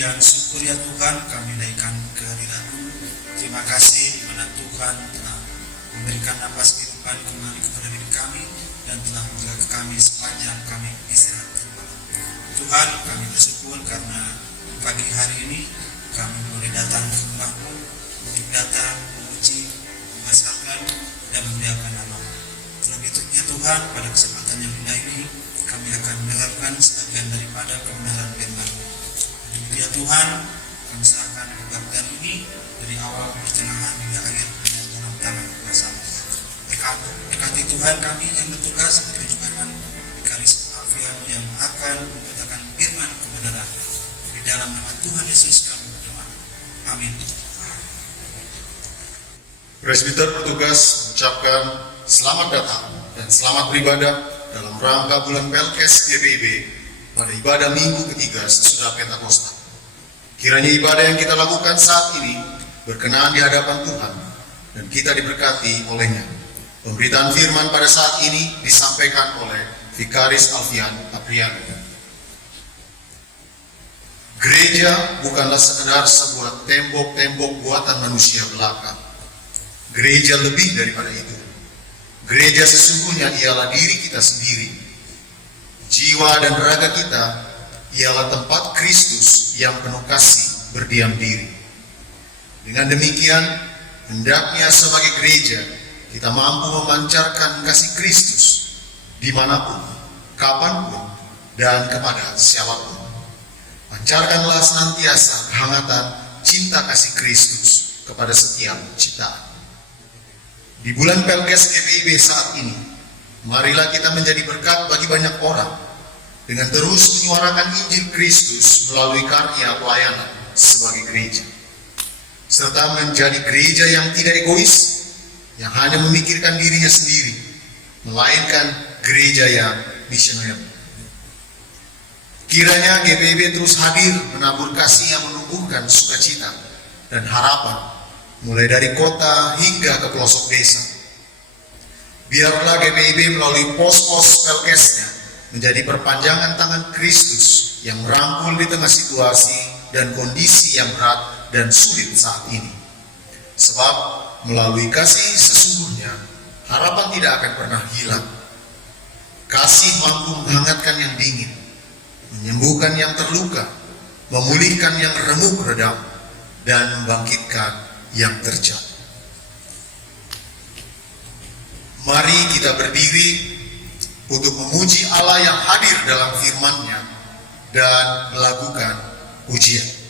dan syukur ya Tuhan kami naikkan kehadirat-Mu. Terima kasih di mana Tuhan telah memberikan napas kehidupan kembali kepada diri kami dan telah menjaga kami sepanjang kami istirahat. Tuhan, kami bersyukur karena pagi hari ini kami boleh datang ke rumah-Mu untuk datang memuji, memasarkan dan memuliakan nama-Mu. Terlebihnya Tuhan, pada kesempatan yang indah ini kami akan mendengarkan sebagian daripada kebenaran firman-Mu. Ya Tuhan, kami serahkan kebaktian ini dari awal, pertengahan hingga akhir dalam tangan kuasa-Mu. Berkati Tuhan kami yang bertugas menunjukkan Vikaris Alfian yang akan mengatakan firman kebenaran. Di dalam nama Tuhan Yesus kami berdoa. Amin. Presbiter bertugas mengucapkan selamat datang dan selamat beribadah dalam rangka bulan Pelkes GPIB pada ibadah minggu ketiga sesudah Pentakosta. Kiranya ibadah yang kita lakukan saat ini berkenan di hadapan Tuhan dan kita diberkati olehnya. Pemberitaan firman pada saat ini disampaikan oleh Vikaris Alfian Apriani. Gereja bukanlah sekedar sebuah tembok-tembok buatan manusia belaka. Gereja lebih daripada itu. Gereja sesungguhnya ialah diri kita sendiri. Jiwa dan raga kita ialah tempat Kristus yang penuh kasih berdiam diri. Dengan demikian, hendaknya sebagai gereja kita mampu memancarkan kasih Kristus dimanapun, kapanpun, dan kepada siapapun. Pancarkanlah senantiasa kehangatan cinta kasih Kristus kepada setiap ciptaan. Di bulan Pelkes GPIB saat ini, marilah kita menjadi berkat bagi banyak orang dengan terus menyuarakan Injil Kristus melalui karya pelayanan sebagai gereja, serta menjadi gereja yang tidak egois, yang hanya memikirkan dirinya sendiri, melainkan gereja yang misioner. Kiranya GPIB terus hadir menabur kasih yang menumbuhkan sukacita dan harapan, mulai dari kota hingga ke pelosok desa. Biarlah GPIB melalui pos-pos Pelkesnya menjadi perpanjangan tangan Kristus yang merangkul di tengah situasi dan kondisi yang berat dan sulit saat ini. Sebab melalui kasih sesungguhnya, harapan tidak akan pernah hilang. Kasih mampu menghangatkan yang dingin, menyembuhkan yang terluka, memulihkan yang remuk redam, dan membangkitkan yang terjatuh. Mari kita berdiri untuk memuji Allah yang hadir dalam firman-Nya dan melakukan pujian.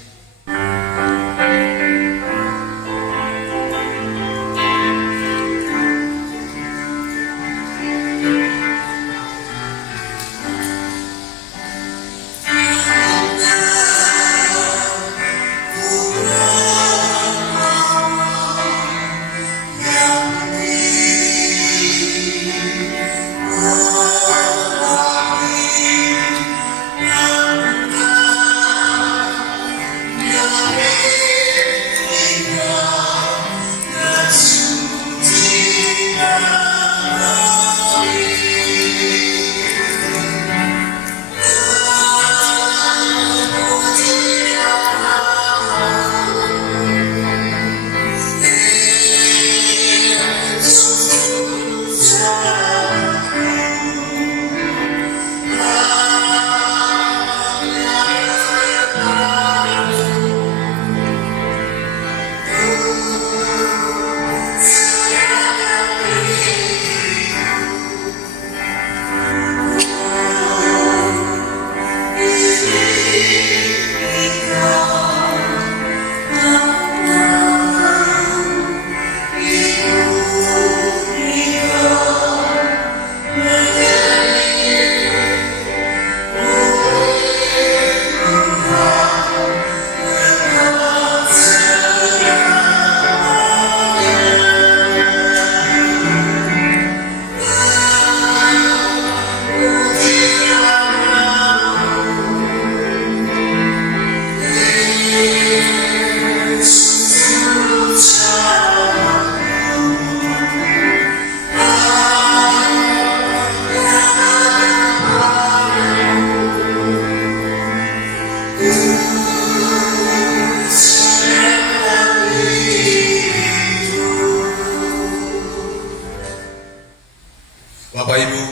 Bapak Ibu,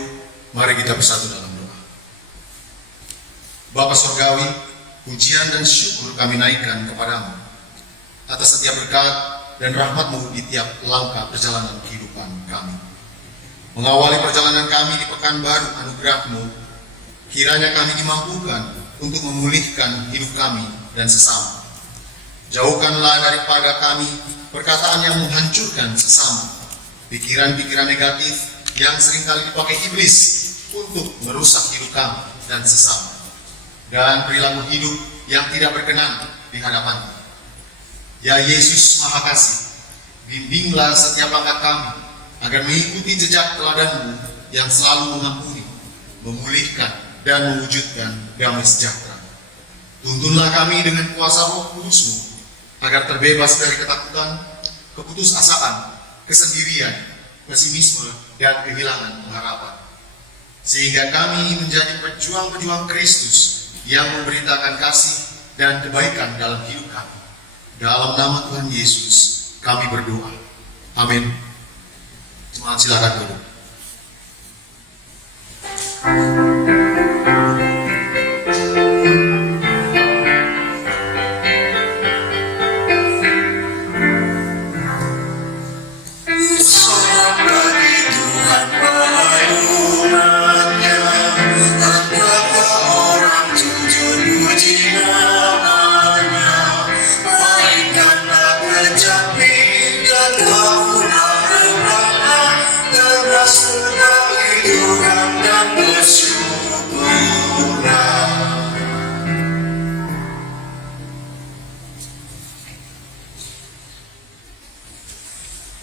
mari kita bersatu dalam doa. Bapa Surgawi, pujian dan syukur kami naikkan kepadamu atas setiap berkat dan rahmat-Mu di tiap langkah perjalanan kehidupan kami. Mengawali perjalanan kami di pekan baru anugerah-Mu, kiranya kami dimampukan untuk memulihkan hidup kami dan sesama. Jauhkanlah daripada kami perkataan yang menghancurkan sesama, pikiran-pikiran negatif yang seringkali dipakai iblis untuk merusak hidup kami dan sesama, dan perilaku hidup yang tidak berkenan di hadapan-Mu. Ya Yesus Maha Kasih, bimbinglah setiap langkah kami agar mengikuti jejak teladan-Mu yang selalu mengampuni, memulihkan, dan mewujudkan damai sejahtera. Tuntunlah kami dengan kuasa Roh Kudus-Mu agar terbebas dari ketakutan, keputusasaan, kesendirian, pesimisme, dan kehilangan pengharapan, sehingga kami menjadi pejuang-pejuang Kristus yang memberitakan kasih dan kebaikan dalam hidup kami. Dalam nama Tuhan Yesus kami berdoa. Amin. Jemaat silakan duduk.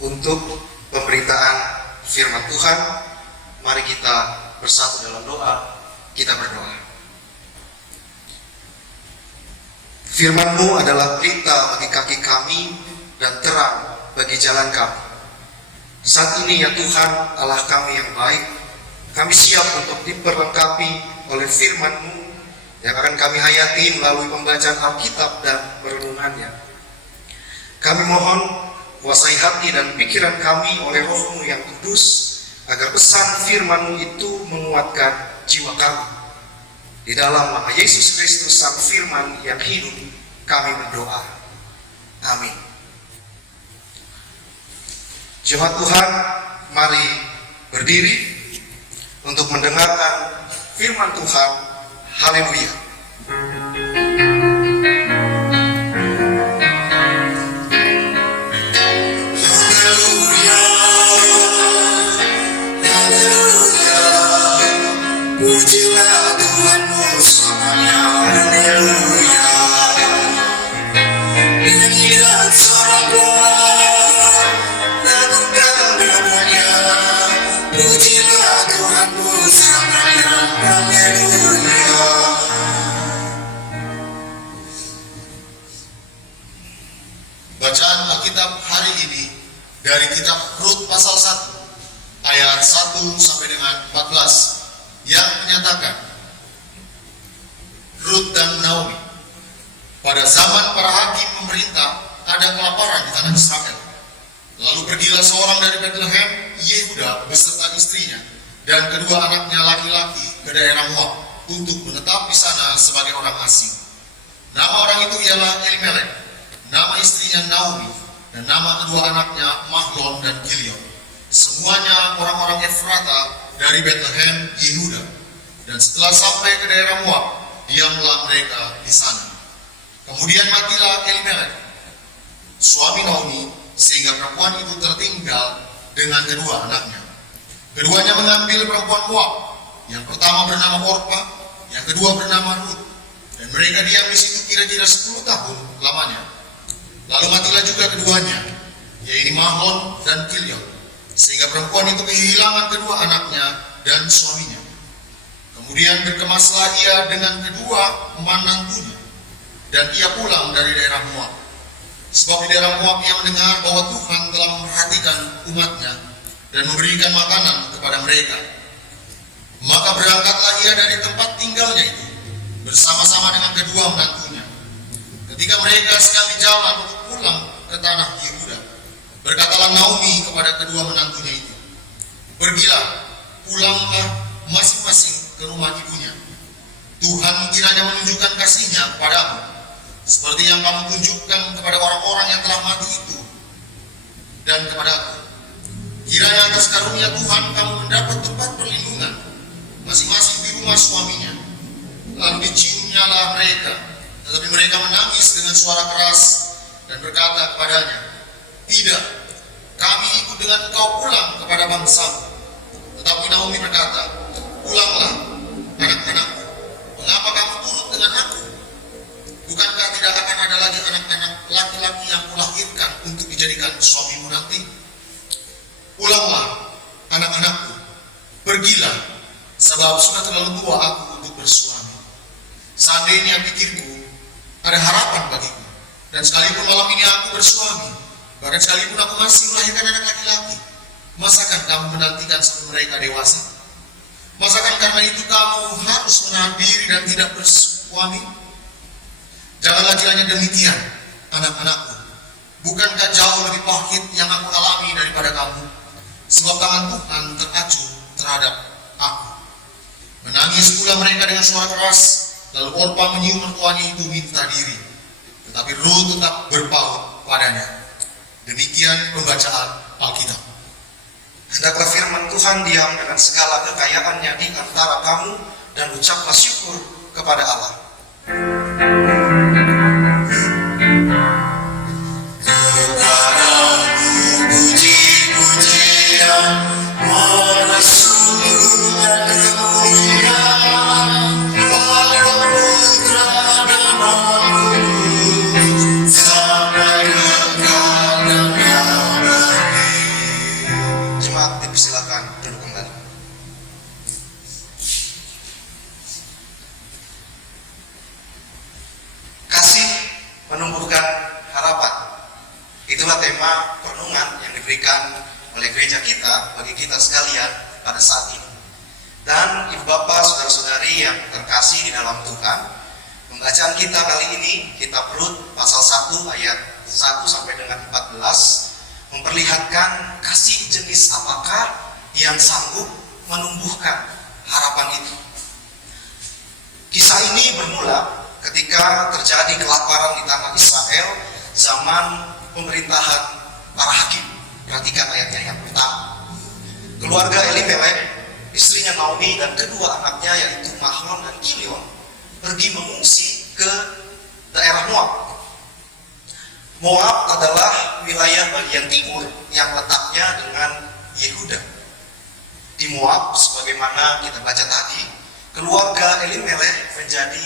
Untuk pemberitaan firman Tuhan, mari kita bersatu dalam doa. Kita berdoa. Firman-Mu adalah pelita bagi kaki kami dan terang bagi jalan kami. Saat ini ya Tuhan, Allah kami yang baik, kami siap untuk diperlengkapi oleh firman-Mu yang akan kami hayati melalui pembacaan Alkitab dan perenungannya. Kami mohon kuasai hati dan pikiran kami oleh Roh-Mu yang kudus, agar pesan firman-Mu itu menguatkan jiwa kami. Di dalam nama Yesus Kristus Sang Firman yang hidup, kami berdoa. Amin. Jemaat Tuhan, mari berdiri untuk mendengarkan firman Tuhan. Haleluya. Pujilah Tuhanmu selamanya, haleluya. Nyanyilah sorak kuat, lakukan namanya. Pujilah Tuhanmu selamanya, haleluya. Bacaan Alkitab hari ini dari kitab Rut pasal 1 ayat 1 sampai dengan 14 yang menyatakan, Rut dan Naomi, pada zaman para hakim memerintah ada kelaparan di tanah Israel. Lalu pergilah seorang dari Bethlehem, Yehuda, beserta istrinya dan kedua anaknya laki-laki ke daerah Moab untuk menetap di sana sebagai orang asing. Nama orang itu ialah Elimelek, nama istrinya Naomi, dan nama kedua anaknya Mahlon dan Kilion. Semuanya orang-orang Efrata dari Bethlehem, Yehuda. Dan setelah sampai ke daerah Moab, diamlah mereka di sana. Kemudian matilah Elimelek, suami Naomi, sehingga perempuan itu tertinggal dengan kedua anaknya. Keduanya mengambil perempuan Moab, yang pertama bernama Orpa, yang kedua bernama Rut, dan mereka diam di situ kira-kira 10 tahun lamanya. Lalu matilah juga keduanya, yaitu Mahlon dan Kilion, sehingga perempuan itu kehilangan kedua anaknya dan suaminya. Kemudian berkemaslah ia dengan kedua menantunya, dan ia pulang dari daerah Moab. Sebab di daerah Moab ia mendengar bahwa Tuhan telah memperhatikan umatnya dan memberikan makanan kepada mereka. Maka berangkatlah ia dari tempat tinggalnya itu bersama-sama dengan kedua menantunya. Ketika mereka sedang di jalan untuk pulang ke tanah Yehuda, berkatalah Naomi kepada kedua menantunya itu, "Pergilah, pulanglah masing-masing ke rumah ibunya. Tuhan kiranya menunjukkan kasih-Nya kepadamu, seperti yang kamu tunjukkan kepada orang-orang yang telah mati itu, dan kepadaku. Kiranya atas karunia Tuhan kamu mendapat tempat perlindungan, masing-masing di rumah suaminya. Lalu diciumnyalah mereka, tetapi mereka menangis dengan suara keras dan berkata kepadanya, "Tidak, kami ikut dengan engkau pulang kepada bangsamu." Tetapi Naomi berkata, "Pulanglah, anak-anakku. Mengapa kamu turut dengan aku? Bukankah tidak akan ada lagi anak-anak laki-laki yang kulahirkan untuk dijadikan suamimu nanti? Pulanglah, anak-anakku. Pergilah, sebab sudah terlalu tua aku untuk bersuami. Seandainya pikirku ada harapan bagiku, dan sekalipun malam ini aku bersuami, bahkan sekalipun aku masih melahirkan anak laki-laki, masakan kamu menantikan sampai mereka dewasa? Masakan karena itu kamu harus menahan diri dan tidak bersuami? Janganlah kiranya demikian, anak-anakku. Bukankah jauh lebih pahit yang aku alami daripada kamu? Sebab tangan Tuhan teracung terhadap aku." Menangis pula mereka dengan suara keras. Lalu Orpa menyium mertuanya itu minta diri, tetapi Ruth tetap berpaut padanya. Demikian pembacaan Alkitab. Hendaklah firman Tuhan diam dengan segala kekayaannya di antara kamu, dan ucaplah syukur kepada Allah. Kepadamu puji-pujian, merasulah kemuliaan, Bapa, Putra, dan Roh Kudus, sampai kekal dan abadi. Jemaat dipersilakan duduk kembali. Kasih menumbuhkan harapan. Itulah tema perenungan yang diberikan oleh gereja kita bagi kita sekalian pada saat ini. Dan Ibu Bapak, Saudara-saudari yang terkasih di dalam Tuhan, pembacaan kita kali ini, kitab Rut pasal 1 ayat 1 sampai dengan 14, memperlihatkan kasih jenis apakah yang sanggup menumbuhkan harapan itu. Kisah ini bermula ketika terjadi kelaparan di tanah Israel zaman pemerintahan para hakim. Perhatikan ayatnya yang pertama. Keluarga Elimelech, istrinya Naomi, dan kedua anaknya yaitu Mahlon dan Kilion pergi mengungsi ke daerah Moab. Moab adalah wilayah bagian timur yang letaknya dengan Yehuda. Di Moab, sebagaimana kita baca tadi, keluarga Elimelech menjadi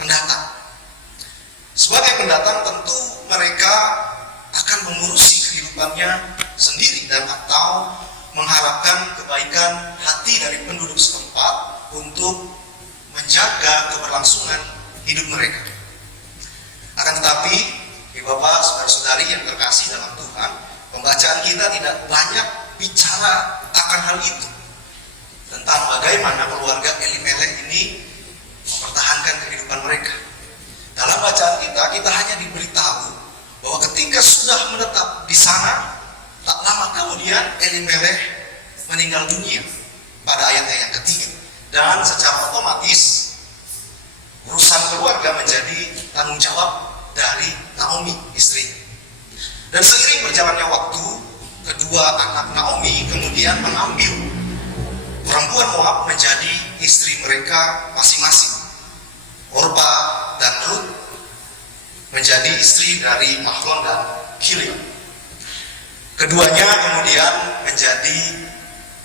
pendatang. Sebagai pendatang tentu mereka akan mengurusi kehidupannya sendiri dan atau mengharapkan kebaikan hati dari penduduk setempat untuk menjaga keberlangsungan hidup mereka. Akan tetapi, Ibu Bapak, Saudara-saudari yang terkasih dalam Tuhan, pembacaan kita tidak banyak bicara akan hal itu, tentang bagaimana keluarga Elimelech ini mempertahankan kehidupan mereka. Dalam bacaan kita hanya diberitahu bahwa ketika sudah menetap di sana, tak lama kemudian Elimelech meninggal dunia pada ayatnya yang ketiga, dan secara otomatis urusan keluarga menjadi tanggung jawab dari Naomi, istrinya. Dan seiring berjalannya waktu, kedua anak Naomi kemudian mengambil perempuan Moab menjadi istri mereka masing-masing. Orpa dan Ruth menjadi istri dari Mahlon dan Kilion. Keduanya kemudian menjadi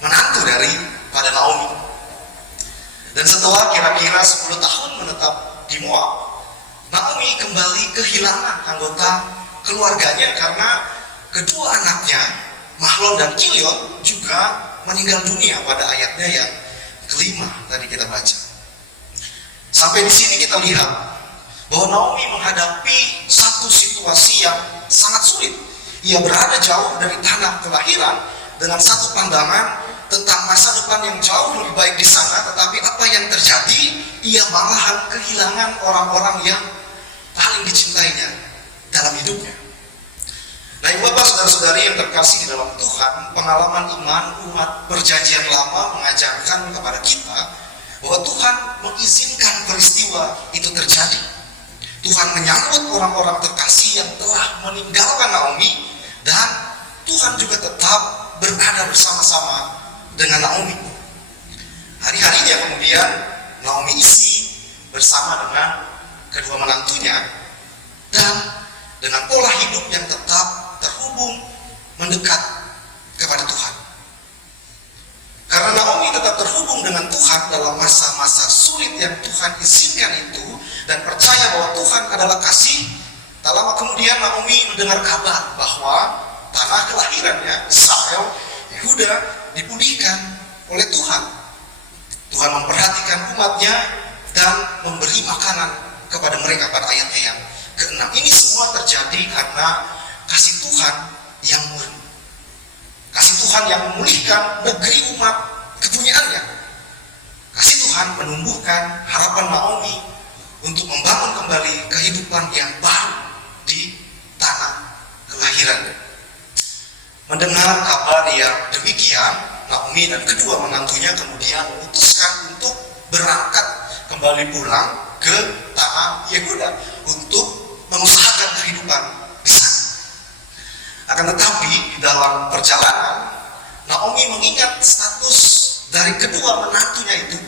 menantu dari pada Naomi. Dan setelah kira-kira 10 tahun menetap di Moab, Naomi kembali kehilangan anggota keluarganya karena kedua anaknya, Mahlon dan Kilion, juga meninggal dunia pada ayatnya yang kelima tadi kita baca. Sampai di sini kita lihat bahwa Naomi menghadapi satu situasi yang sangat sulit. Ia berada jauh dari tanah kelahiran dengan satu pandangan tentang masa depan yang jauh lebih baik di sana, tetapi apa yang terjadi? Ia malahan kehilangan orang-orang yang paling dicintainya dalam hidupnya. Nah, Ibu Bapak, saudara-saudari yang terkasih di dalam Tuhan, pengalaman iman umat perjanjian lama mengajarkan kepada kita bahwa Tuhan mengizinkan peristiwa itu terjadi. Tuhan menyambut orang-orang terkasih yang telah meninggalkan Naomi, dan Tuhan juga tetap berada bersama-sama dengan Naomi. Hari-harinya kemudian Naomi isi bersama dengan kedua menantunya, dan dengan pola hidup yang tetap terhubung mendekat kepada Tuhan. Karena Naomi tetap terhubung dengan Tuhan dalam masa-masa sulit yang Tuhan izinkan itu, dan percaya bahwa Tuhan adalah kasih, tak lama kemudian Naomi mendengar kabar bahwa tanah kelahirannya, Israel, Yehuda, dipulihkan oleh Tuhan. Tuhan memperhatikan umatnya dan memberi makanan kepada mereka pada ayat yang ke-6. Ini semua terjadi karena kasih Tuhan yang murni. Kasih Tuhan yang memulihkan negeri umat kepunyaannya. Kasih Tuhan menumbuhkan harapan Naomi untuk membangun kembali kehidupan yang baru di tanah kelahirannya. Mendengar kabar yang demikian, Naomi dan kedua menantunya kemudian memutuskan untuk berangkat kembali pulang ke tanah Yehuda untuk mengusahakan kehidupan di sana. Akan tetapi dalam perjalanan, Naomi mengingat status dari kedua menantunya itu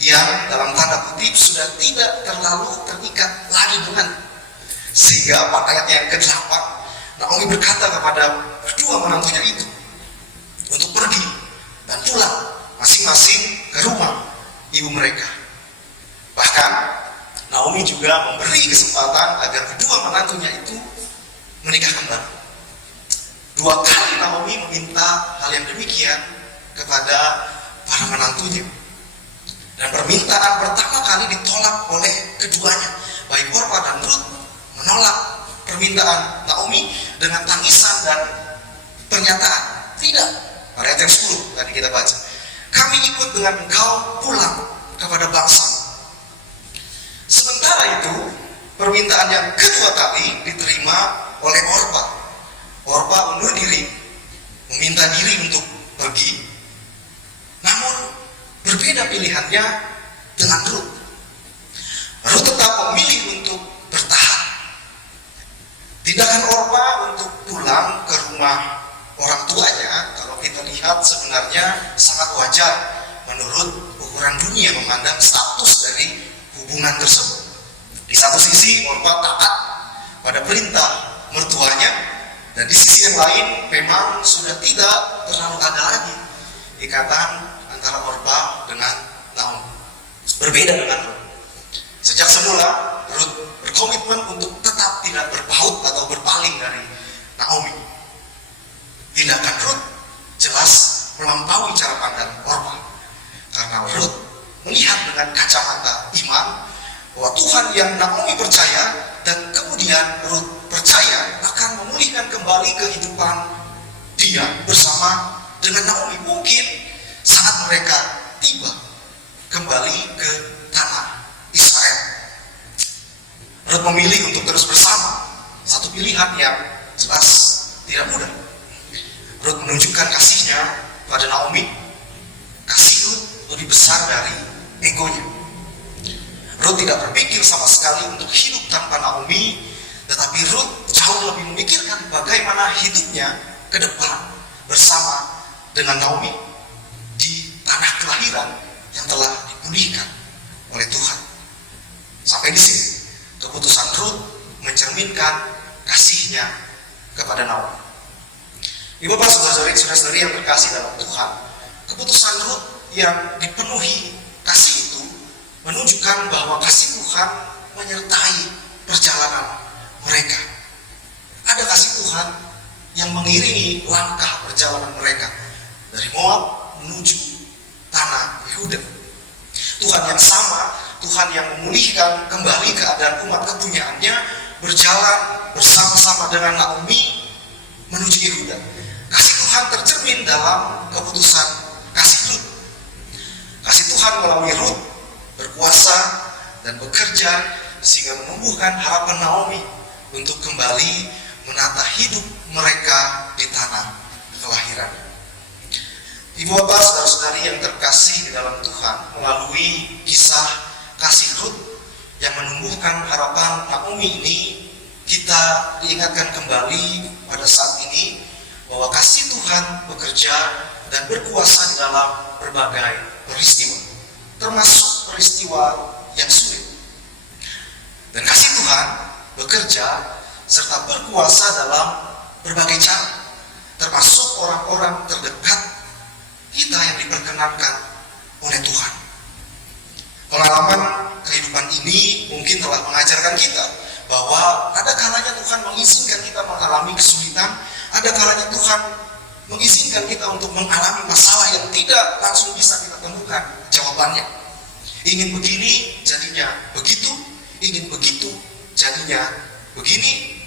yang dalam tanda kutip sudah tidak terlalu terikat lagi dengan. Sehingga pada ayat yang ke-8, Naomi berkata kepada kedua menantunya itu untuk pergi dan pulang masing-masing ke rumah ibu mereka. Bahkan Naomi juga memberi kesempatan agar kedua menantunya itu menikah kembali. 2 kali Naomi meminta hal yang demikian kepada para menantunya. Dan permintaan pertama kali ditolak oleh keduanya. Baik Orpa dan Rut menolak permintaan Naomi dengan tangisan dan pernyataan. Tidak. Pada ayat yang 10 tadi kita baca, kami ikut dengan engkau pulang kepada bangsa. Sementara itu, permintaan yang kedua kali diterima oleh Orpa. Orpa undur diri, meminta diri untuk pergi. Namun berbeda pilihannya dengan Rut. Rut tetap memilih untuk bertahan. Tindakan Orpa untuk pulang ke rumah orang tuanya, kalau kita lihat sebenarnya sangat wajar menurut ukuran dunia memandang status dari hubungan tersebut. Di satu sisi Orpa taat pada perintah mertuanya, dan di sisi yang lain memang sudah tidak terlalu ada lagi ikatan antara Orpa dengan Naomi. Berbeda dengan Rut. Sejak semula Rut berkomitmen untuk tetap tidak berpaut atau berpaling dari Naomi. Tindakan Rut jelas melampaui cara pandang Orpa, karena Rut melihat dengan kacamata iman bahwa Tuhan yang Naomi percaya, dan kemudian Rut percaya akan memulihkan kembali kehidupan dia bersama dengan Naomi. Mungkin saat mereka tiba kembali ke tanah Israel, Rut memilih untuk terus bersama. Satu pilihan yang jelas tidak mudah. Rut menunjukkan kasihnya pada Naomi. Kasih Rut lebih besar dari egonya. Rut tidak berpikir sama sekali untuk hidup tanpa Naomi, tetapi Rut jauh lebih memikirkan bagaimana hidupnya ke depan bersama dengan Naomi di tanah kelahiran yang telah dipulihkan oleh Tuhan. Sampai di sini keputusan Rut mencerminkan kasihnya kepada Naomi. Ibu bapak saudara-saudari yang terkasih dalam Tuhan, keputusan Rut yang dipenuhi kasih itu menunjukkan bahwa kasih Tuhan menyertai perjalanan mereka. Ada kasih Tuhan yang mengiringi langkah perjalanan mereka dari Moab menuju tanah Yehuda. Tuhan yang sama, Tuhan yang memulihkan kembali keadaan umat kepunyaannya, berjalan bersama-sama dengan Naomi menuju Yehuda. Kasih Tuhan tercermin dalam keputusan kasih Rut. Kasih Tuhan melalui Rut berkuasa dan bekerja sehingga menumbuhkan harapan Naomi untuk kembali menata hidup mereka Ibu bapak, saudara-saudari yang terkasih di dalam Tuhan, melalui kisah kasih Rut yang menumbuhkan harapan Naomi ini, kita diingatkan kembali pada saat ini bahwa kasih Tuhan bekerja dan berkuasa di dalam berbagai peristiwa, termasuk peristiwa yang sulit. Dan kasih Tuhan bekerja serta berkuasa dalam berbagai cara, termasuk orang-orang terdekat kita yang diperkenankan oleh Tuhan. Pengalaman kehidupan ini mungkin telah mengajarkan kita bahwa ada kalanya Tuhan mengizinkan kita mengalami kesulitan, ada kalanya Tuhan mengizinkan kita untuk mengalami masalah yang tidak langsung bisa kita temukan jawabannya. Ingin begini, jadinya begitu. Ingin begitu, jadinya begini.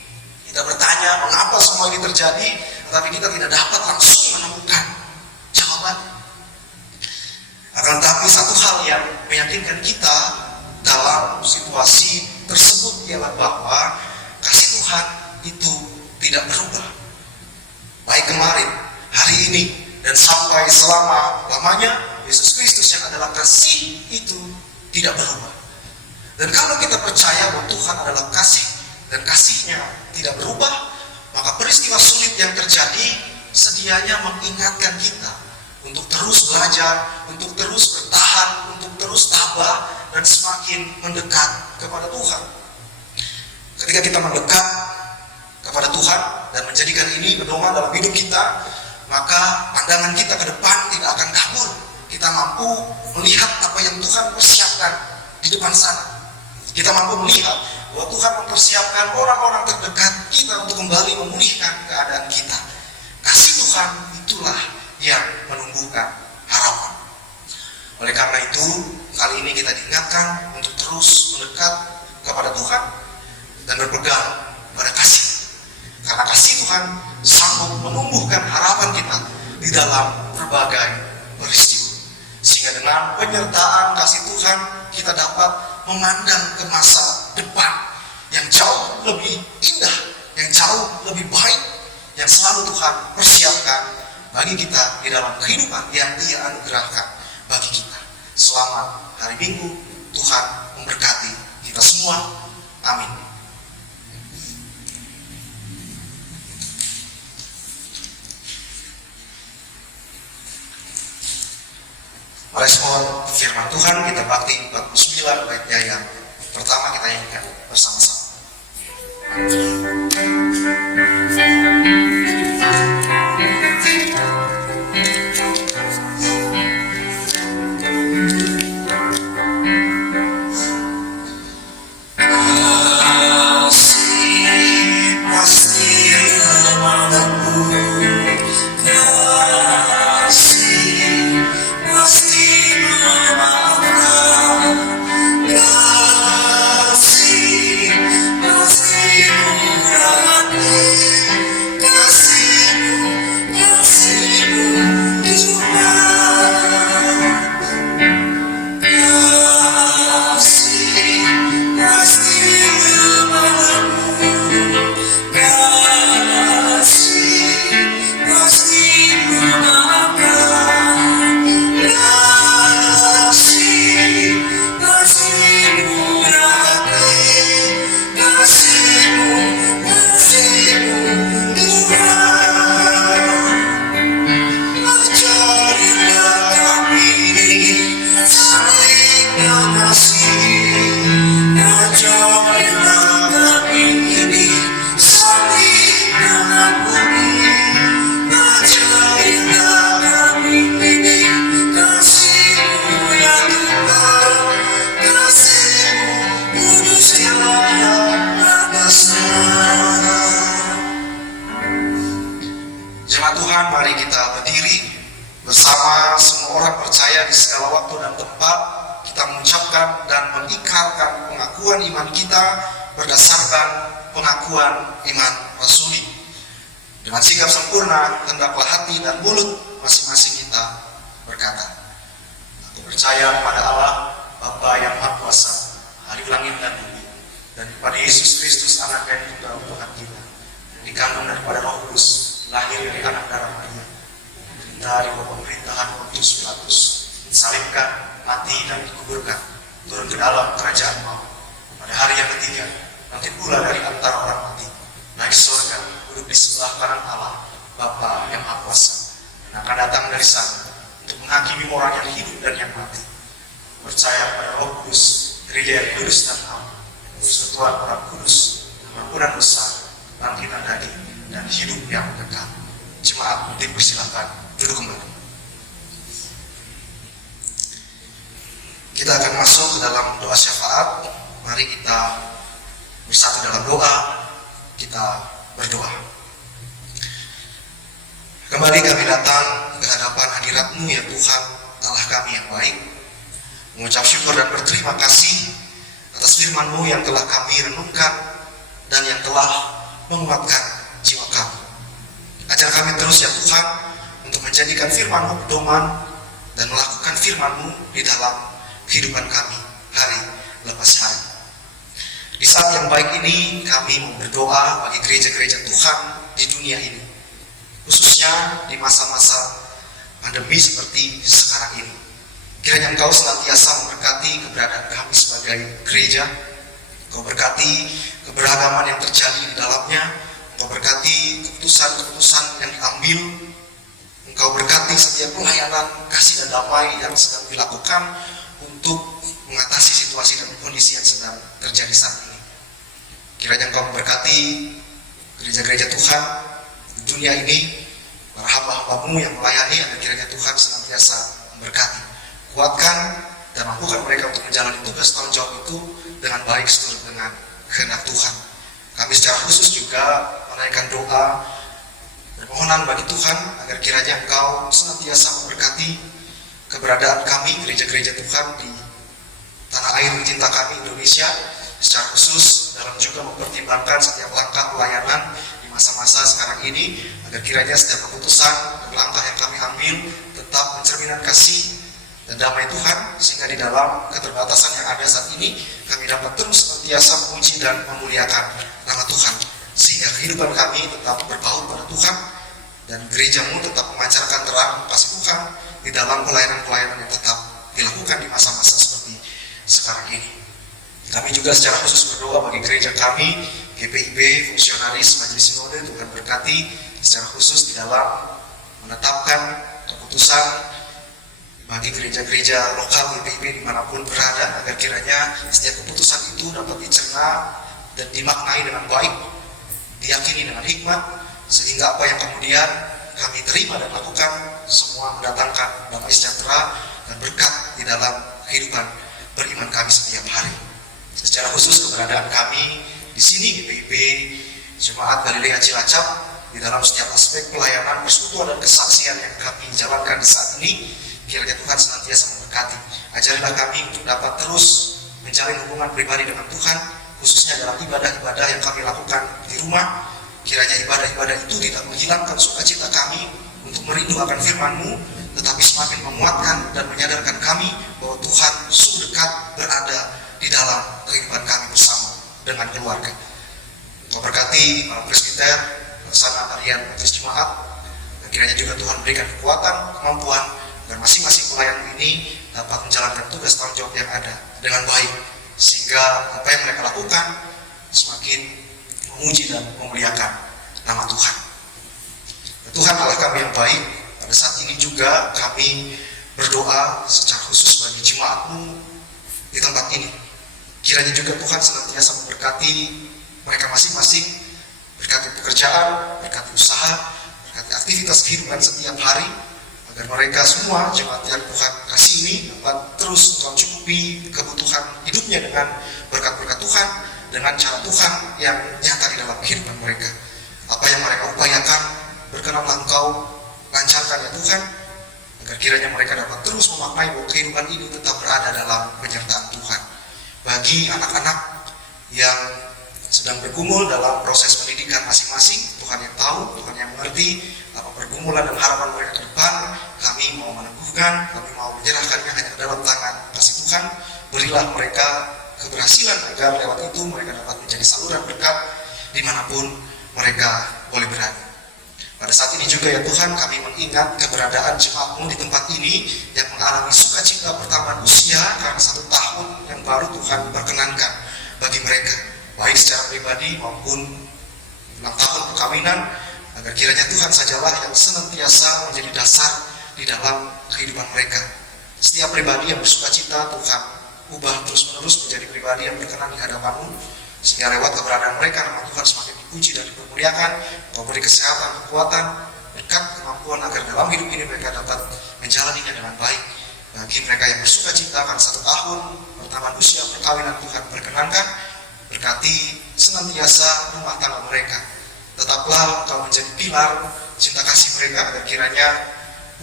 Kita bertanya mengapa semua ini terjadi, tetapi kita tidak dapat langsung menemukan jawabannya. Akan tetapi satu hal yang meyakinkan kita dalam situasi tersebut ialah bahwa kasih Tuhan itu tidak berubah. Baik kemarin, hari ini, dan sampai selama-lamanya, Yesus Kristus yang adalah kasih itu tidak berubah. Dan kalau kita percaya bahwa Tuhan adalah kasih dan kasihnya tidak berubah, maka peristiwa sulit yang terjadi sedianya mengingatkan kita untuk terus belajar, untuk terus bertahan, untuk terus tabah dan semakin mendekat kepada Tuhan. Ketika kita mendekat kepada Tuhan dan menjadikan ini pedoman dalam hidup kita, maka pandangan kita ke depan tidak akan kabur. Kita mampu melihat apa yang Tuhan persiapkan di depan sana. Kita mampu melihat bahwa Tuhan mempersiapkan orang-orang terdekat kita untuk kembali memulihkan keadaan kita. Kasih Tuhan itulah yang menumbuhkan harapan. Oleh karena itu, kali ini kita diingatkan untuk terus mendekat kepada Tuhan dan berpegang pada kasih. Karena kasih Tuhan sanggup menumbuhkan harapan kita di dalam berbagai peristiwa. Sehingga dengan penyertaan kasih Tuhan, kita dapat memandang ke masa depan yang jauh lebih indah, yang jauh lebih baik, yang selalu Tuhan persiapkan bagi kita di dalam kehidupan yang Dia anugerahkan bagi kita. Selamat hari Minggu, Tuhan memberkati kita semua. Amin. Merespon firman Tuhan, kita bakti 49 baitnya yang pertama kita nyanyikan bersama-sama. Mari kita berdiri bersama semua orang percaya di segala waktu dan tempat. Kita mengucapkan dan mengikrarkan pengakuan iman kita berdasarkan pengakuan iman rasuli. Dengan sikap sempurna, hendaklah hati dan mulut masing-masing kita berkata, aku percaya kepada Allah, Bapa yang Maha Kuasa, Hari langit dan bumi, dan kepada Yesus Kristus, anak dan tunggal Tuhan kita, dikandung daripada Roh Kudus, lahir dari anak darah Maria, menderita di bawah pemerintahan Pontius Pilatus, disalibkan, mati dan dikuburkan, turun ke dalam kerajaan maut. Pada hari yang ketiga, nanti pula dari antara orang mati, naik surga, duduk di sebelah kanan Allah, Bapa yang Maha Kuasa, dan akan datang dari sana untuk menghakimi orang yang hidup dan yang mati. Percaya pada Roh Kudus, gereja yang kudus dan am, persekutuan orang kudus, pengampunan dosa, bangkitan daging, dan hidup yang kekal. Jemaat dipersilakan duduk kembali. Kita akan masuk ke dalam doa syafaat. Mari kita bersatu dalam doa. Kita berdoa. Kembali kami datang ke hadapan hadirat-Mu ya Tuhan, Allah kami yang baik, mengucap syukur dan berterima kasih atas firman-Mu yang telah kami renungkan dan yang telah menguatkan jiwa kami. Ajar kami terus ya Tuhan untuk menjadikan firman-Mu pedoman dan melakukan firman-Mu di dalam kehidupan kami hari lepas hari. Di saat yang baik ini kami mau berdoa bagi gereja-gereja Tuhan di dunia ini, khususnya di masa-masa pandemi seperti sekarang ini. Kiranya Engkau senantiasa memberkati keberadaan kami sebagai gereja. Engkau berkati keberagaman yang terjadi di dalamnya. Engkau berkati keputusan-keputusan yang diambil. Engkau berkati setiap pelayanan kasih dan damai yang sedang dilakukan untuk mengatasi situasi dan kondisi yang sedang terjadi saat ini. Kiranya Engkau memberkati gereja-gereja Tuhan di dunia ini, para hamba-hamba-Mu yang melayani, agar kiranya Tuhan senantiasa memberkati, kuatkan dan mampukan mereka untuk menjalani tugas tanggung jawab itu dengan baik seturut dengan kehendak Tuhan. Kami secara khusus juga menaikkan doa dan permohonan bagi Tuhan agar kiranya Engkau senantiasa memberkati keberadaan kami, gereja-gereja Tuhan di tanah air cinta kami Indonesia, secara khusus dalam juga mempertimbangkan setiap langkah pelayanan di masa-masa sekarang ini, agar kiranya setiap keputusan dan langkah yang kami ambil tetap mencerminkan kasih dan damai Tuhan, sehingga di dalam keterbatasan yang ada saat ini kami dapat terus senantiasa memuji dan memuliakan nama Tuhan, sehingga kehidupan kami tetap berbaur pada Tuhan dan gereja-Mu tetap memancarkan terang kasih Tuhan di dalam pelayanan-pelayanan yang tetap dilakukan di masa-masa seperti sekarang ini. Kami juga secara khusus berdoa bagi gereja kami, GPIB, fungsionaris Majelis Sinode, Tuhan berkati secara khusus di dalam menetapkan keputusan bagi gereja-gereja lokal GPIB dimanapun berada, agar kiranya setiap keputusan itu dapat dicerna dan dimaknai dengan baik, diyakini dengan hikmat, sehingga apa yang kemudian kami terima dan lakukan semua mendatangkan damai sejahtera dan berkat di dalam kehidupan beriman kami setiap hari. Secara khusus keberadaan kami di sini GPIB Jemaat Galilea Cilacap di dalam setiap aspek pelayanan, persekutuan dan kesaksian yang kami jalankan di saat ini, kiranya Tuhan senantiasa memberkati. Ajarilah kami untuk dapat terus menjalin hubungan pribadi dengan Tuhan, khususnya dalam ibadah-ibadah yang kami lakukan di rumah. Kiranya ibadah-ibadah itu tidak menghilangkan sukacita kami untuk merindu akan firman-Mu, tetapi semakin menguatkan dan menyadarkan kami bahwa Tuhan sungguh dekat berada di dalam kehidupan kami bersama dengan keluarga. Engkau berkati para presbiter, pelaksana harian majelis jemaat, dan kiranya juga Tuhan berikan kekuatan, kemampuan, agar masing-masing pelayan ini dapat menjalankan tugas tanggung jawab yang ada dengan baik, sehingga apa yang mereka lakukan semakin memuji dan memuliakan nama Tuhan. Dan Tuhan Allah kami yang baik, pada saat ini juga kami berdoa secara khusus bagi jemaat-Mu di tempat ini. Kiranya juga Tuhan senantiasa memberkati mereka masing-masing, berkati pekerjaan, berkati usaha, berkati aktivitas kehidupan setiap hari, agar mereka semua jemaat yang Tuhan kasih ini dapat terus mencukupi kebutuhan hidupnya dengan berkat-berkat Tuhan, dengan cara Tuhan yang nyata di dalam kehidupan mereka. Apa yang mereka upayakan, berkenanlah Engkau lancarkan ya Tuhan, agar kiranya mereka dapat terus memaknai bahwa kehidupan ini tetap berada dalam penyertaan Tuhan. Bagi anak-anak yang sedang bergumul dalam proses pendidikan masing-masing, Tuhan yang tahu, Tuhan yang mengerti apa pergumulan dan harapan mereka ke depan. Kami mau meneguhkan, kami mau menyerahkannya hanya ke dalam tangan kasih Tuhan. Berilah mereka keberhasilan agar lewat itu mereka dapat menjadi saluran berkat dimanapun mereka boleh berada. Pada saat ini juga ya Tuhan, kami mengingat keberadaan jemaat-Mu di tempat ini yang mengalami sukacita pertambahan usia karena 1 tahun yang baru Tuhan perkenankan bagi mereka, baik secara pribadi maupun 6 tahun perkawinan, agar kiranya Tuhan sajalah yang senantiasa menjadi dasar di dalam kehidupan mereka. Setiap pribadi yang bersukacita, Tuhan ubah terus-menerus menjadi pribadi yang berkenan di hadapan-Mu, sehingga lewat keberadaan mereka nama Tuhan semakin dipuji dan dipermuliakan. Kau beri kesehatan, kekuatan, berkat, kemampuan agar dalam hidup ini mereka dapat menjalaninya dengan baik. Bagi mereka yang bersukacita karena 1 tahun pertambahan usia perkawinan, Tuhan perkenankan, berkati senantiasa rumah tangga mereka. Tetaplah Engkau menjadi pilar cinta kasih mereka, agar kiranya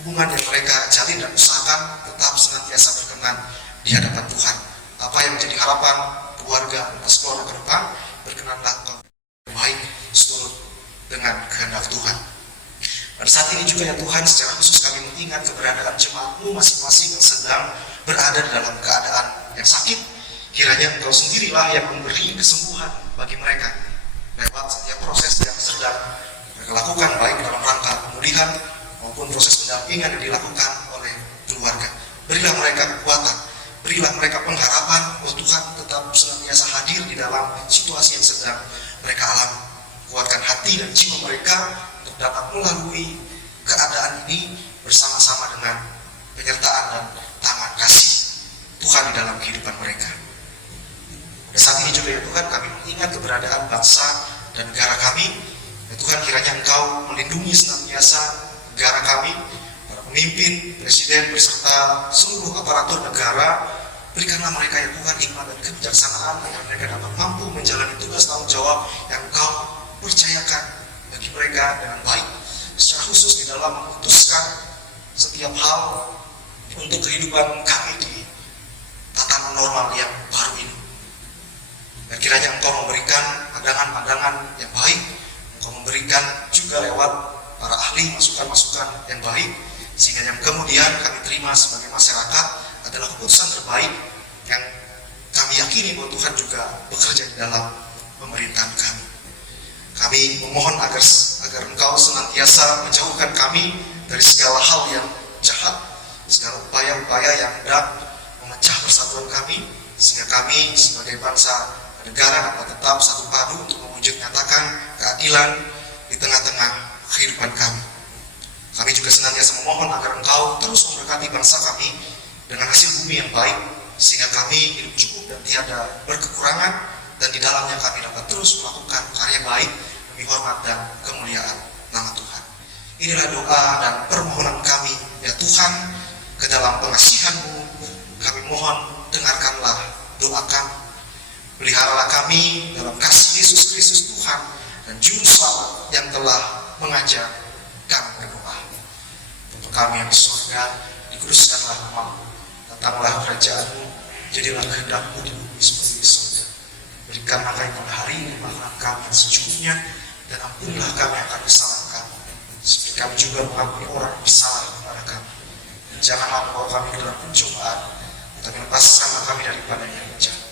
hubungan yang mereka jalin dan usahakan tetap senantiasa berkenan di hadapan Tuhan. Apa yang menjadi harapan keluarga dan sekolah ke depan, berkenanlah Engkau baik seturut dengan kehendak Tuhan. Pada saat ini juga ya Tuhan, secara khusus kami mengingat keberadaan jemaat-Mu masing-masing yang sedang berada dalam keadaan yang sakit. Kiranya Engkau sendirilah yang memberi kesembuhan bagi mereka lewat setiap proses yang sedang mereka lakukan, baik dalam rangka pemulihan maupun proses pendampingan yang dilakukan oleh keluarga. Berilah mereka kekuatan, berilah mereka pengharapan bahwa Tuhan tetap senantiasa hadir di dalam situasi yang sedang mereka alami. Kuatkan hati dan jiwa mereka untuk dapat melalui keadaan ini bersama-sama dengan penyertaan dan tangan kasih Tuhan di dalam kehidupan mereka. Pada saat ini juga ya Tuhan, kami mengingat keberadaan bangsa dan negara kami. Ya Tuhan, kiranya Engkau melindungi senantiasa negara kami, para pemimpin, presiden, beserta seluruh aparatur negara. Berikanlah mereka ya Tuhan hikmat dan kebijaksanaan agar mereka dapat mampu menjalani tugas tanggung jawab yang Engkau percayakan bagi mereka dengan baik, secara khusus di dalam memutuskan setiap hal untuk kehidupan kami di tatanan normal yang baru ini. Dan kiranya Engkau memberikan pandangan-pandangan yang baik, Engkau memberikan juga lewat para ahli masukan-masukan yang baik, sehingga yang kemudian kami terima sebagai masyarakat adalah keputusan terbaik yang kami yakini bahwa Tuhan juga bekerja di dalam pemerintahan kami. Kami memohon agar Engkau senantiasa menjauhkan kami dari segala hal yang jahat, segala upaya-upaya yang hendak memecah persatuan kami, sehingga kami sebagai bangsa negara dapat tetap satu padu untuk mewujud nyatakan keadilan di tengah-tengah kehidupan kami. Kami juga senantiasa memohon agar Engkau terus memberkati bangsa kami dengan hasil bumi yang baik, sehingga kami hidup cukup dan tiada berkekurangan, dan di dalamnya kami dapat terus melakukan karya baik demi hormat dan kemuliaan nama Tuhan. Inilah doa dan permohonan kami ya Tuhan, ke dalam pengasihan-Mu kami mohon, dengarkanlah doa kami. Peliharalah kami dalam kasih Yesus Kristus Tuhan dan Juru Selamat yang telah mengajar kami berdoa. Bapa kami yang di surga, dikuduskanlah nama-Mu, datanglah kerajaan-Mu, jadilah kehendak-Mu di bumi seperti di surga. Berikanlah kami pada hari ini makanan kami yang secukupnya, dan ampunilah kami akan kesalahan kami, seperti kami juga mengampuni orang yang bersalah kepada kami. Dan janganlah membawa kami ke dalam pencobaan, tetapi lepaskanlah kami daripada yang jahat.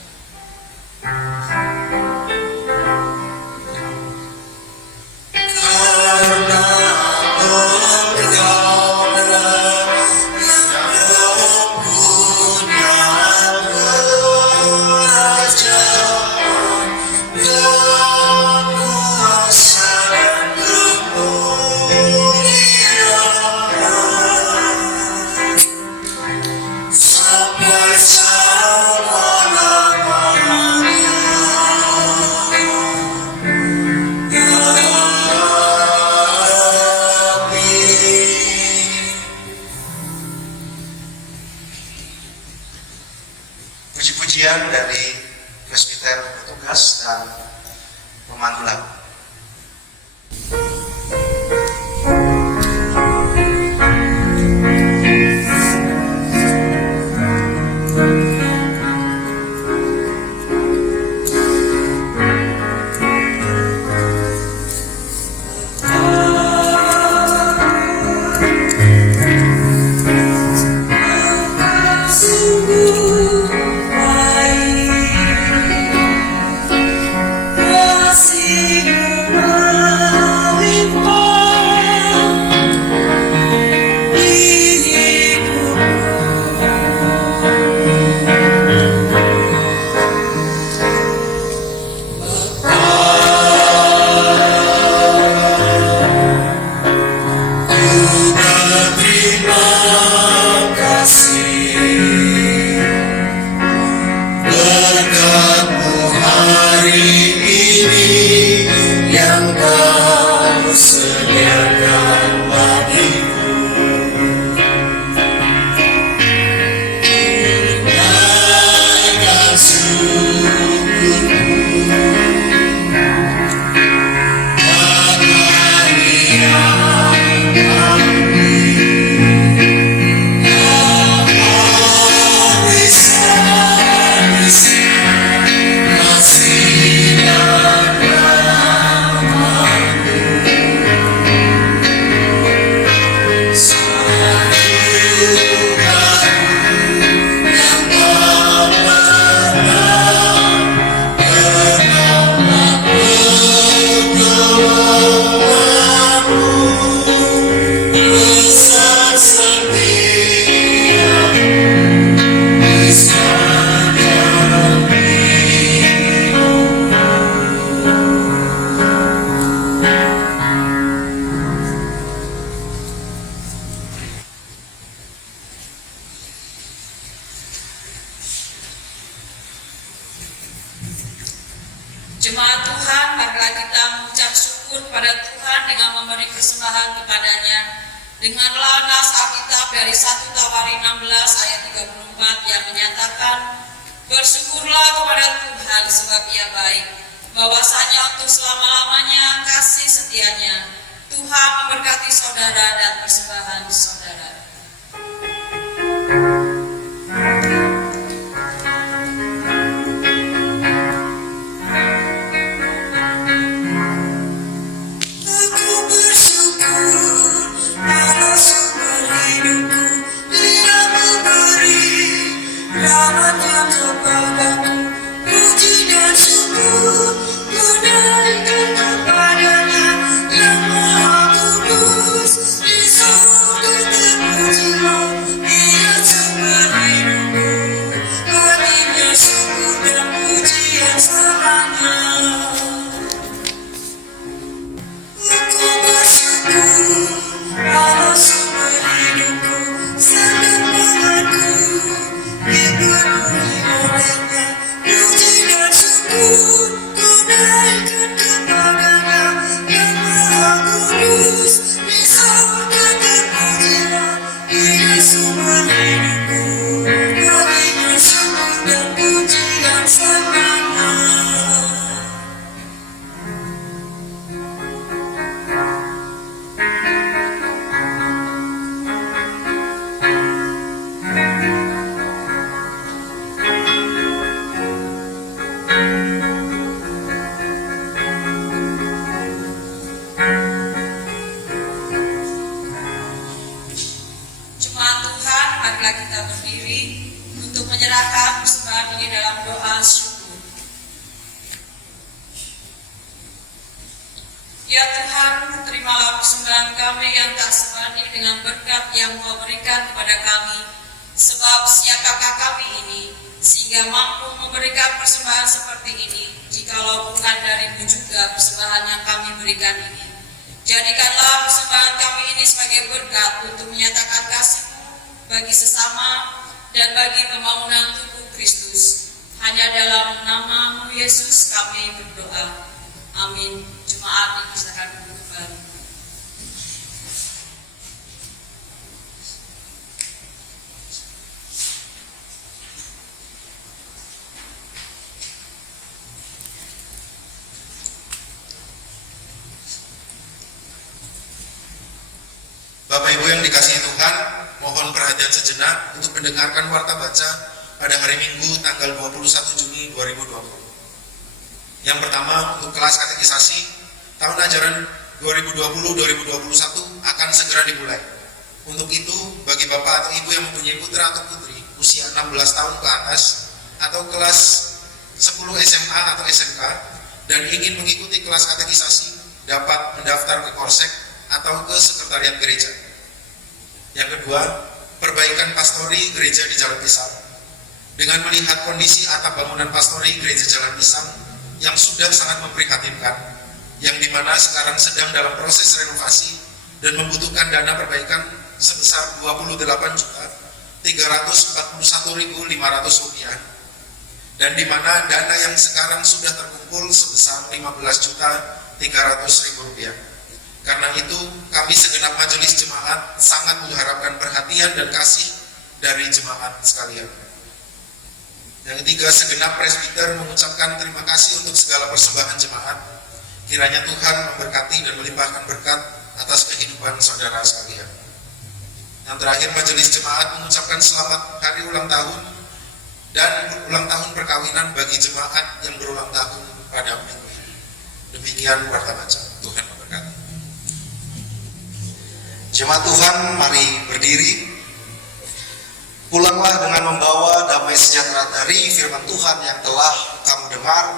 Puji-pujian dari presbiter petugas dan pemandu lagu. berterima kasih berkat-Mu hari ini yang Kau sediakan bagiku. Ingatkan syukurku Jemaat Tuhan, marilah kita mengucap syukur pada Tuhan dengan memberi persembahan kepadanya. Dengarlah nas Alkitab dari 1 Tawari 16 ayat 34 yang menyatakan, bersyukurlah kepada Tuhan sebab Ia baik, bahwasanya untuk selama-lamanya kasih setianya. Tuhan memberkati saudara dan persembahan saudara. Menyerahkan persembahan ini dalam doa syukur. Ya Tuhan, terimalah persembahan kami yang tak sebanding dengan berkat yang Kau berikan kepada kami. Sebab siapakah kami ini, sehingga mampu memberikan persembahan seperti ini, jikalau bukan darimu juga persembahan yang kami berikan ini. Jadikanlah persembahan kami ini sebagai berkat untuk menyatakan kasih-Mu bagi sesama dan bagi pembangunan tubuh Kristus. Hanya dalam nama-Mu Yesus kami berdoa. Amin. Jemaat dipersilakan duduk kembali. Bapak Ibu yang dikasihi Tuhan, mohon perhatian sejenak untuk mendengarkan warta baca pada hari Minggu tanggal 21 Juni 2020. Yang pertama, untuk kelas katekisasi, tahun ajaran 2020-2021 akan segera dimulai. Untuk itu, bagi Bapak atau Ibu yang mempunyai putra atau putri usia 16 tahun ke atas atau kelas 10 SMA atau SMK dan ingin mengikuti kelas katekisasi, dapat mendaftar ke Korsek atau ke Sekretariat Gereja. Yang kedua, perbaikan pastori gereja di Jalan Pisang. Dengan melihat kondisi atap bangunan pastori gereja Jalan Pisang yang sudah sangat memprihatinkan, yang dimana sekarang sedang dalam proses renovasi dan membutuhkan dana perbaikan sebesar Rp28.341.500, dan di mana dana yang sekarang sudah terkumpul sebesar Rp15.300.000. Karena itu kami segenap majelis jemaat sangat mengharapkan perhatian dan kasih dari jemaat sekalian. Yang ketiga, segenap presbiter mengucapkan terima kasih untuk segala persembahan jemaat. Kiranya Tuhan memberkati dan melimpahkan berkat atas kehidupan saudara sekalian. Yang terakhir, majelis jemaat mengucapkan selamat hari ulang tahun dan ulang tahun perkawinan bagi jemaat yang berulang tahun pada minggu ini. Demikian warta baca. Tuhan memberkati. Jemaat Tuhan, mari berdiri. Pulanglah dengan membawa damai sejahtera dari firman Tuhan yang telah kamu dengar.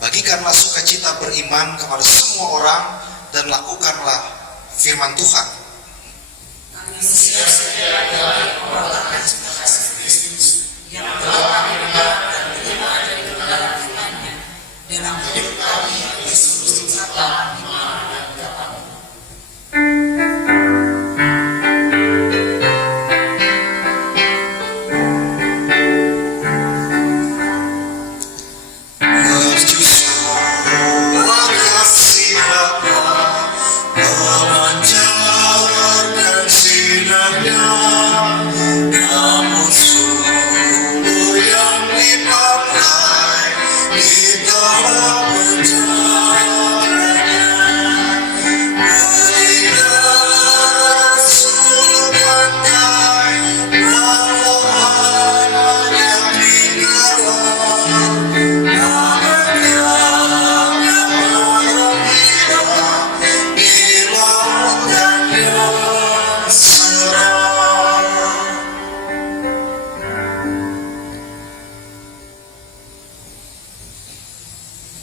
Bagikanlah sukacita beriman kepada semua orang dan lakukanlah firman Tuhan. Kami siap sedia dalam pemberontakan cinta kasih Kristus yang telah kami dengar dan terima dari kebenaran firman-Nya dalam hidup kami Yesus serta iman dan kepadamu.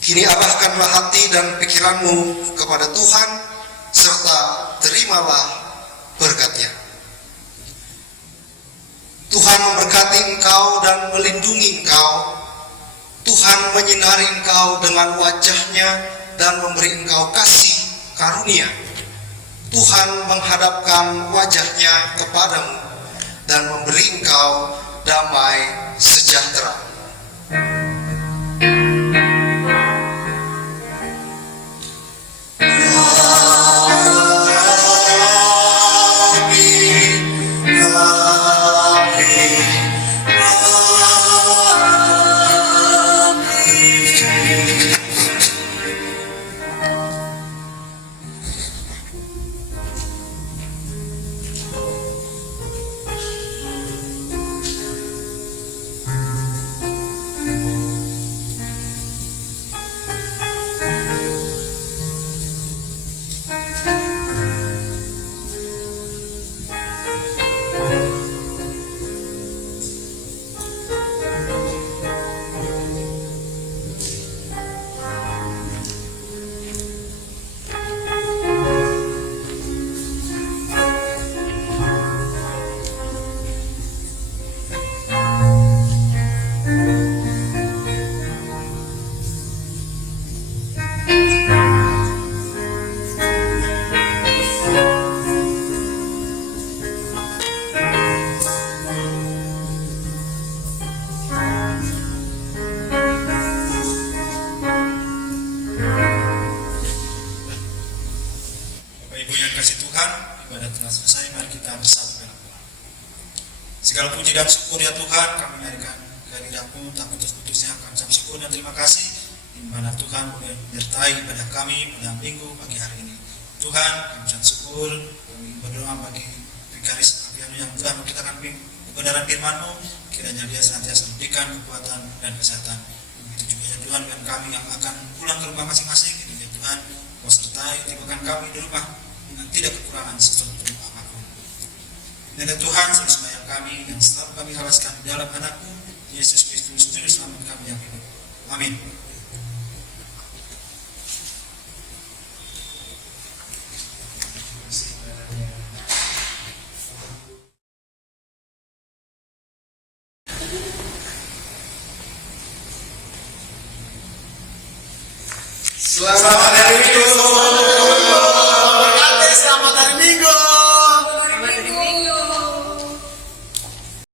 Kini arahkanlah hati dan pikiranmu kepada Tuhan, serta terimalah berkat-Nya. Tuhan memberkati engkau dan melindungi engkau. Tuhan menyinari engkau dengan wajah-Nya dan memberi engkau kasih karunia. Tuhan menghadapkan wajah-Nya kepadamu dan memberi engkau damai sejahtera. Segala puji dan syukur ya Tuhan, kami menyerahkan kehadirat-Mu, tak putus-putusnya kami ucap syukur dan terima kasih di mana Tuhan boleh menyertai pada kami pada minggu pagi hari ini. Tuhan, kami ucap syukur, kami berdoa bagi Vikaris Abianu yang telah memberitakan kebenaran firman-Mu, kiranya dia senantiasa memberikan kekuatan dan kesehatan. Begitu juga ya Tuhan dengan kami yang akan pulang ke rumah masing-masing, ya Tuhan, Kau sertai tibakan kami di rumah dengan tidak kekurangan sesuatu apapun. Dan Tuhan, selalu sembahyang kami yang selalu kami halaskan di dalam anak-Mu, Yesus Kristus, Juru Selamat kami yang hidup. Amin. Selamat Hari Minggu.